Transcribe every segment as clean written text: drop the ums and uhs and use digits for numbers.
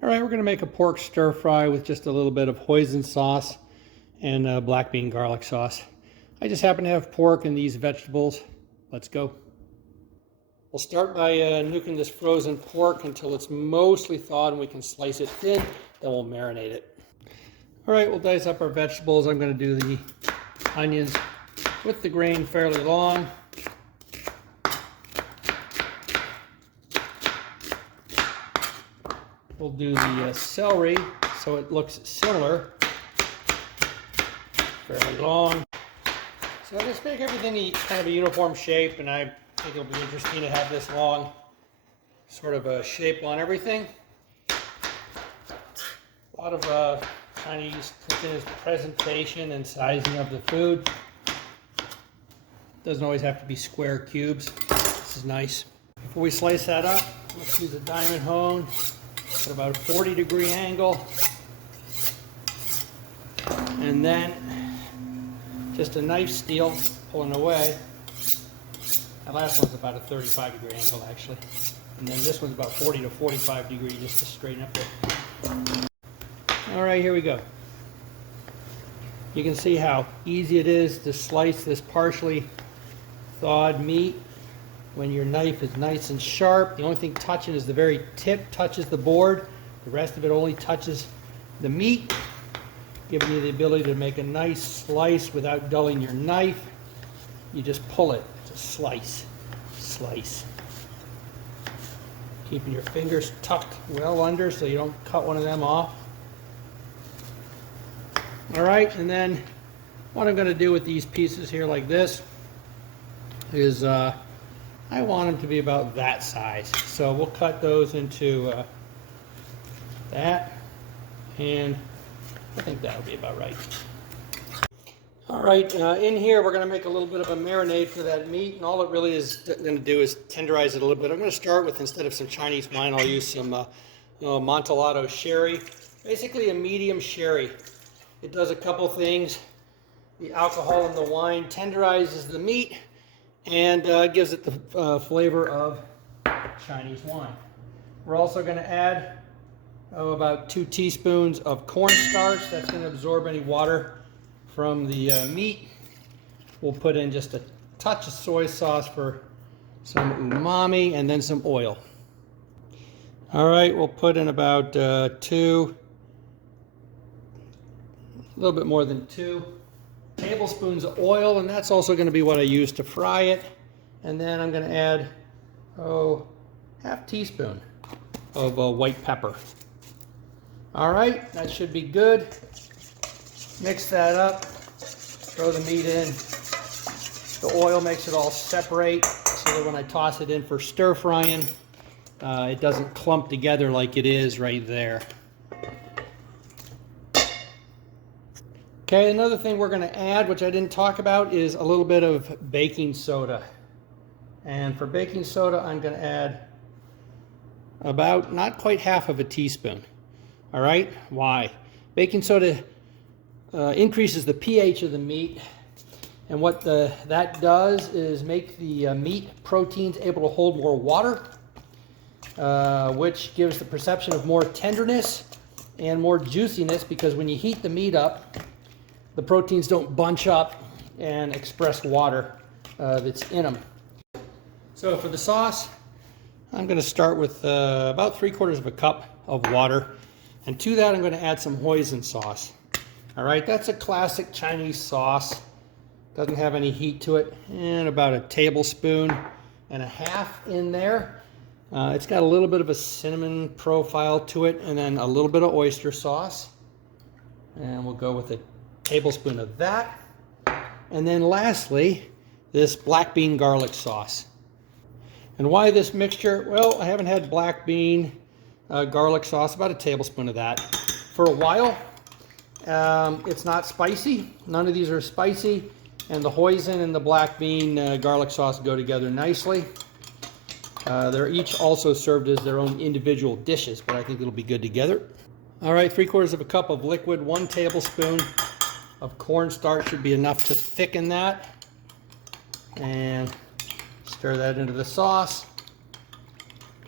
All right, we're going to make a pork stir fry with just a little bit of hoisin sauce and black bean garlic sauce. I just happen to have pork and these vegetables. Let's go. We'll start by nuking this frozen pork until it's mostly thawed and we can slice it thin. Then we'll marinate it. All right, we'll dice up our vegetables. I'm going to do the onions with the grain fairly long. We'll do the celery so it looks similar, fairly long. So just make everything kind of a uniform shape, and I think it'll be interesting to have this long sort of a shape on everything. A lot of Chinese cooking is presentation and sizing of the food. Doesn't always have to be square cubes. This is nice. Before we slice that up, let's use a diamond hone at about a 40-degree angle, and then just a knife steel pulling away. That last one's about a 35-degree angle actually, and then this one's about 40 to 45 degree just to straighten up it. All right, here we go. You can see how easy it is to slice this partially thawed meat when your knife is nice and sharp. The only thing touching is the very tip touches the board. The rest of it only touches the meat, giving you the ability to make a nice slice without dulling your knife. You just pull it. It's a slice. Slice. Keeping your fingers tucked well under so you don't cut one of them off. All right, and then what I'm going to do with these pieces here like this is I want them to be about that size. So we'll cut those into that, and I think that'll be about right. All right, in here we're going to make a little bit of a marinade for that meat, and all it really is going to do is tenderize it a little bit. I'm going to start with, instead of some Chinese wine, I'll use some Amontillado sherry, basically a medium sherry. It does a couple things. The alcohol in the wine tenderizes the meat and gives it the flavor of Chinese wine. We're also going to add about 2 teaspoons of cornstarch. That's going to absorb any water from the meat. We'll put in just a touch of soy sauce for some umami, and then some oil. All right, we'll put in about 2, a little bit more than 2 tablespoons of oil, and that's also going to be what I use to fry it. And then I'm going to add half teaspoon of white pepper. All right, that should be good. Mix that up, throw the meat in. The oil makes it all separate so that when I toss it in for stir frying, it doesn't clump together like it is right there. Okay, another thing we're going to add, which I didn't talk about, is a little bit of baking soda. And for baking soda, I'm going to add about not quite half of a teaspoon. All right, why? Baking soda increases the pH of the meat, and what that does is make the meat proteins able to hold more water, which gives the perception of more tenderness and more juiciness, because when you heat the meat up, the proteins don't bunch up and express water that's in them. So for the sauce, I'm going to start with about 3/4 of a cup of water, and to that I'm going to add some hoisin sauce. All right, that's a classic Chinese sauce. Doesn't have any heat to it, and about 1.5 tablespoons in there. It's got a little bit of a cinnamon profile to it, and then a little bit of oyster sauce. And we'll go with 1 tablespoon of that. And then lastly, this black bean garlic sauce. And why this mixture? Well, I haven't had black bean garlic sauce, about 1 tablespoon of that, for a while. It's not spicy. None of these are spicy. And the hoisin and the black bean garlic sauce go together nicely. They're each also served as their own individual dishes, but I think it'll be good together. All right, 3/4 of a cup of liquid, 1 tablespoon of cornstarch should be enough to thicken that. And stir that into the sauce.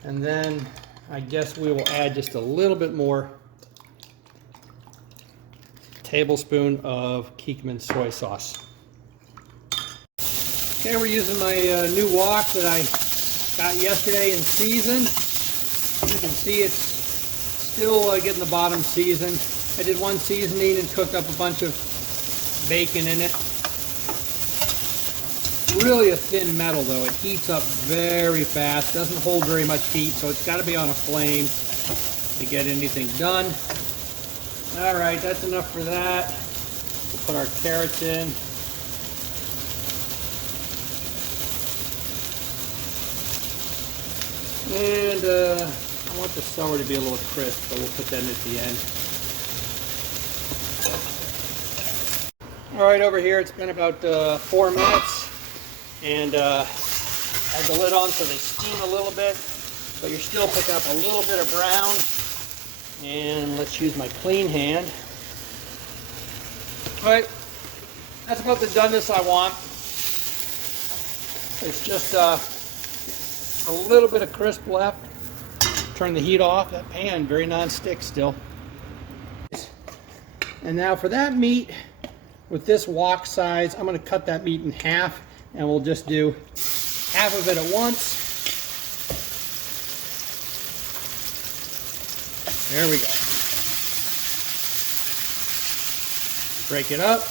And then I guess we will add just a little bit more tablespoon of Keekman soy sauce. Okay, we're using my new wok that I got yesterday in season. You can see it's still getting the bottom seasoned. I did one seasoning and cooked up a bunch of bacon in it. Really a thin metal though. It heats up very fast, doesn't hold very much heat, so it's got to be on a flame to get anything done. All right, that's enough for that. We'll put our carrots in. And I want the celery to be a little crisp, so we'll put that in at the end. All right, over here it's been about 4 minutes, and I had the lid on so they steam a little bit, but you're still picking up a little bit of brown. And let's use my clean hand. All right, that's about the doneness I want. It's just a little bit of crisp left. Turn the heat off. That pan, very non-stick still. And now for that meat, with this wok size, I'm going to cut that meat in half, and we'll just do half of it at once. There we go. Break it up.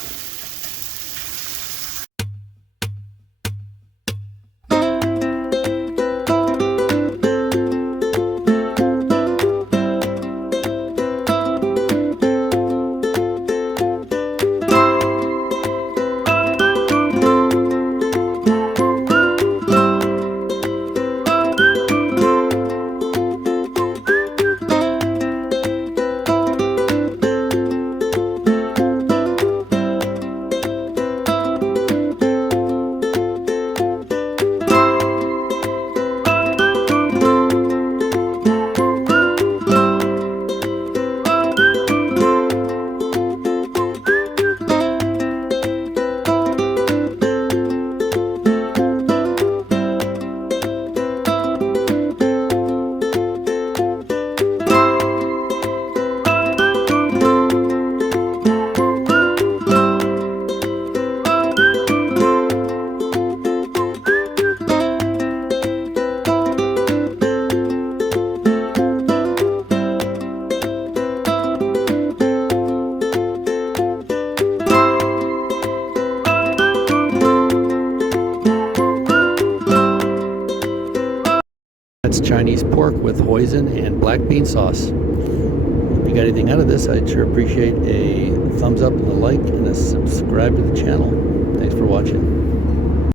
That's Chinese pork with hoisin and black bean sauce. If you got anything out of this, I'd sure appreciate a thumbs up and a like and a subscribe to the channel. Thanks for watching.